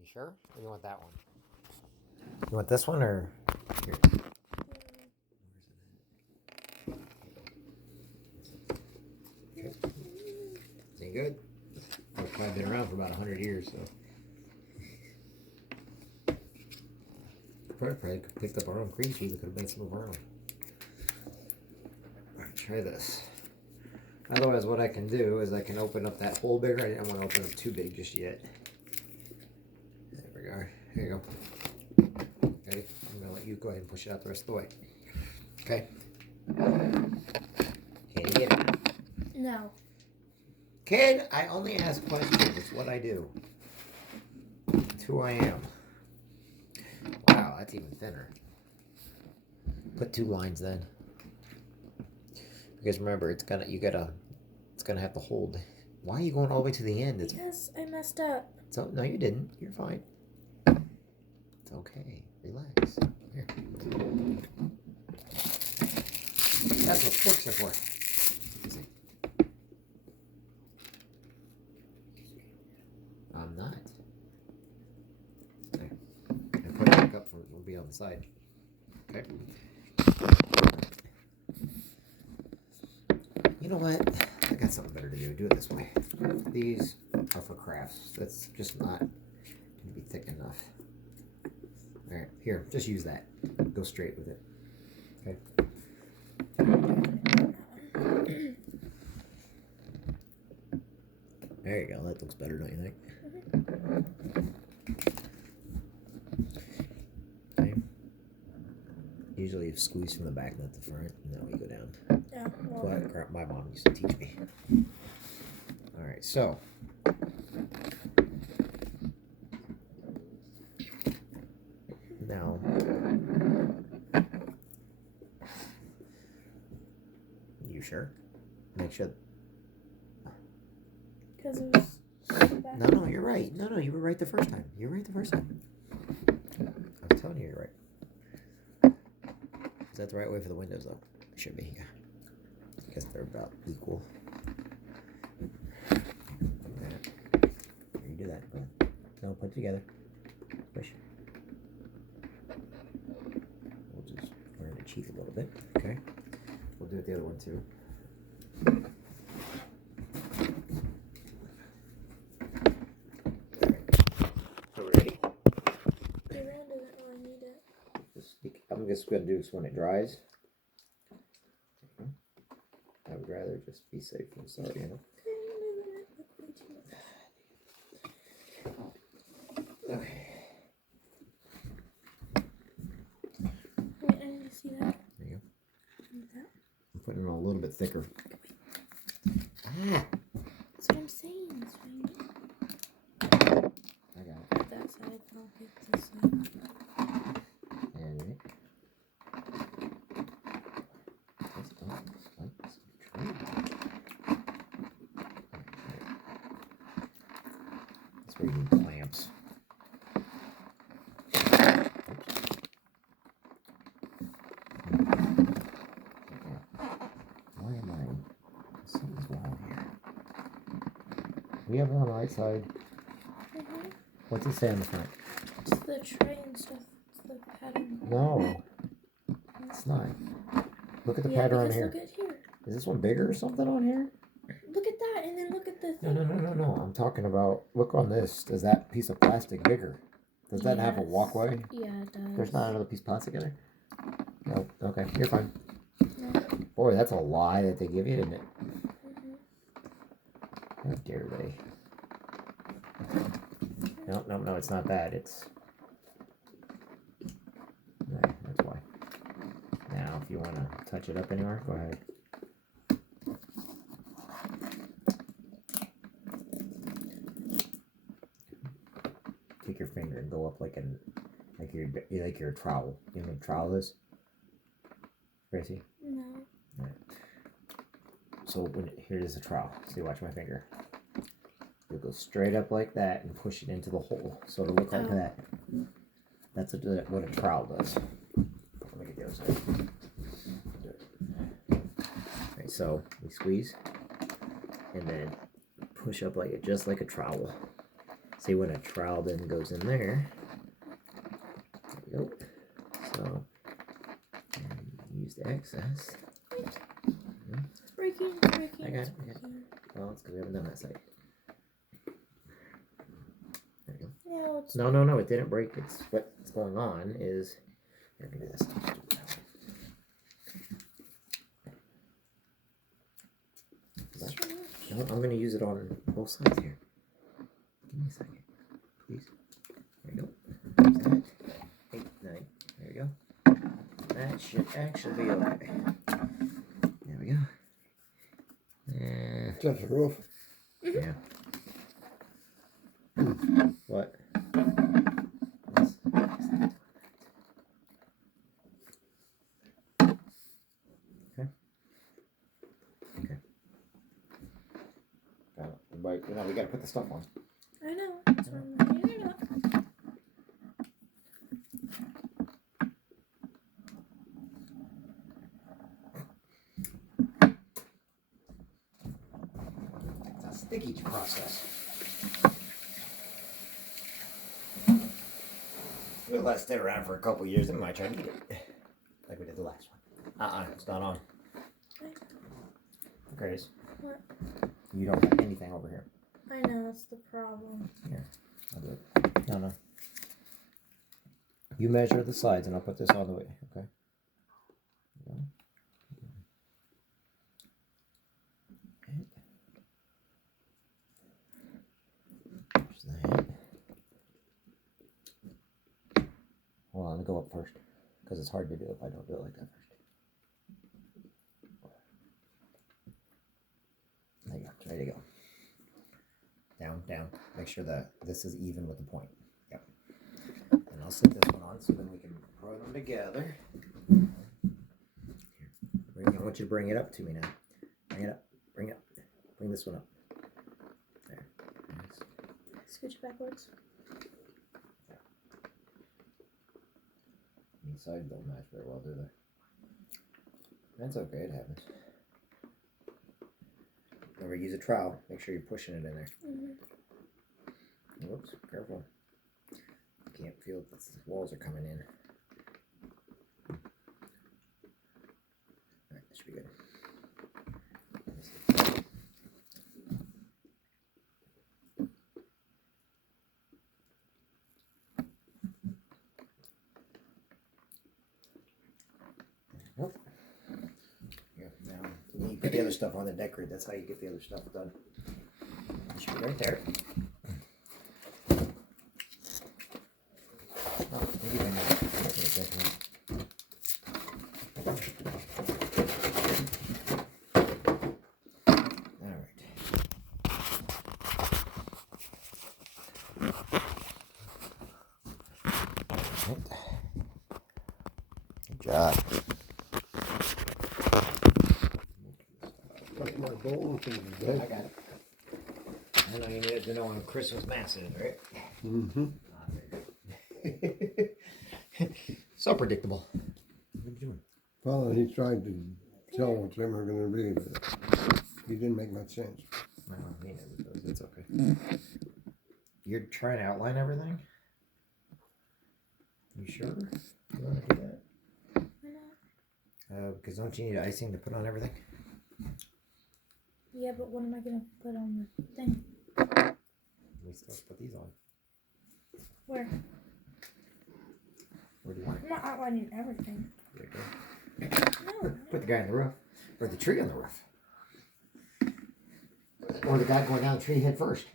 You sure? Or you want that one? You want this one or here? Okay. Ain't good. It's probably been around for about 100 years, so. Probably could have picked up our own cream cheese. We could have made some of our own. Alright, try this. Otherwise, what I can do is I can open up that hole bigger. I didn't want to open it too big just yet. There we go. Here you go. Okay, I'm going to let you go ahead and push it out the rest of the way. Okay. Can you get it? No. Kid, I only ask questions. It's what I do. It's who I am. Wow, that's even thinner. Put 2 lines then. Because remember, it's gonna have to hold. Why are you going all the way to the end? Because I messed up. So no, you didn't. You're fine. It's okay. Relax. Here. That's what forks are for. Easy. I'm not. There. And put it back up for it'll be on the side. Okay. You know what? I got something better to do. Do it this way. These are for crafts. That's just not going to be thick enough. Alright, here, just use that. Go straight with it. Okay. There you go. That looks better, don't you think? Okay. Usually you squeeze from the back, not the front. No, you go down. Yeah. But my mom used to teach me. Alright, so. Now. You sure? Make sure. Because it was back. No, you're right. No, you were right the first time. You were right the first time. I was telling you you're right. Is that the right way for the windows, though? It should be, yeah. I guess they're about equal. You do that. Go ahead. No, put it together. Push. We'll just turn the cheek a little bit. Okay. We'll do it the other one too. So we're ready. The round doesn't really need it. I'm just going to do this when it dries. I would rather just be safe than sorry, you know. Okay. Wait, I need to see that. There you go. Need that. I'm putting it on a little bit thicker. That's what I'm saying. I got it. That side, I'll get this side. And right. That's where you need clamps. Why am I? Something's wrong here. We have it on the right side. What's it say on the front? It's the tray and stuff. It's the pattern. No, it's not. Look at the pattern on here. Look at here. Is this one bigger or something on here? Look at that, and then look at the thing. No. I'm talking about, look on this. Is that piece of plastic bigger? Does that have a walkway? Yeah, it does. There's not another piece of plastic in there? No. Okay, you're fine. No. Boy, that's a lie that they give you, isn't it? How dare they? No, it's not that. It's... Right, that's why. Now, if you want to touch it up anywhere, go ahead. Take your finger and go up like your trowel. You know what a trowel is? Gracie? No. Right. So here's a trowel. See, watch my finger. You go straight up like that and push it into the hole. So it'll look like that. That's what a trowel does. Let me get the other side. Okay, so we squeeze and then push up like it, just like a trowel. See when a trowel then goes in there. There we go. So use the excess. Breaking. I got it. Well, it's because we haven't done that side. There we go. No, it didn't break. It's what's going on is here, give me this. No, I'm gonna use it on both sides here. Give me a second, please. There you go. There's that. 8, 9. There you go. That should actually be okay. There we go. Just the roof. Yeah. What? Okay. But we gotta put the stuff on. I know. That's what I'm doing. It's a sticky process. We'll let it stay around for a couple years and might try to eat it. Like we did the last one. It's not on. Grace. What? You don't have anything over here. I know, that's the problem. Here, I'll do it. No. You measure the sides and I'll put this all the way, okay? There's that. Hold on, let me go up first. Because it's hard to do if I don't do it like that first. There you go, it's ready to go. Down. Make sure that this is even with the point. Yep. And I'll set this one on so then we can put them together. Here. I want you to bring it up to me now. Bring it up. Bring this one up. There. Nice. Scooch backwards. These sides don't match very well, do they? That's okay, it happens. Remember, use a trowel. Make sure you're pushing it in there. Whoops, careful. You can't feel that the walls are coming in. Alright, that should be good. Nope. Yeah, now you put the other stuff on the decorate. That's how you get the other stuff done. It should be right there. Oh, maybe I know. Give me a second. All right. Good job. That's my bowl. I got it. I know you needed to know when Christmas Mass is, right? Mm-hmm. So predictable. What are you doing? Well, he tried to tell what them are going to be, but he didn't make much sense. No, he never does. It's okay. You're trying to outline everything? You sure? You want to do that? Because don't you need icing to put on everything? Yeah, but what am I going to put on the thing? We still have to put these on. Where? Where do you want it? I'm not outlining everything. There you go. No. Put the guy on the roof. Or the tree on the roof. Or the guy going down the tree head first.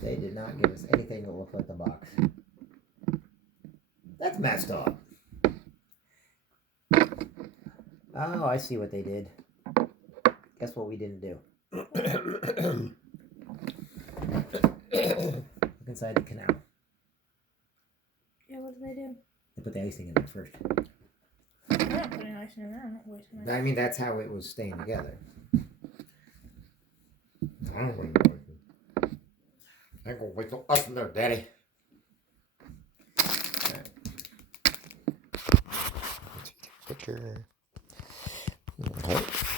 They did not give us anything that looked like the box. That's messed up. Oh, I see what they did. Guess what we didn't do? Look inside the canal. Yeah, what did I do? They put the icing in there first. I'm not putting icing in there. I'm not wasting it. I mean, that's how it was staying together. I don't want to do it. I ain't gonna wait till us in there, Daddy. Right. Picture. Huh?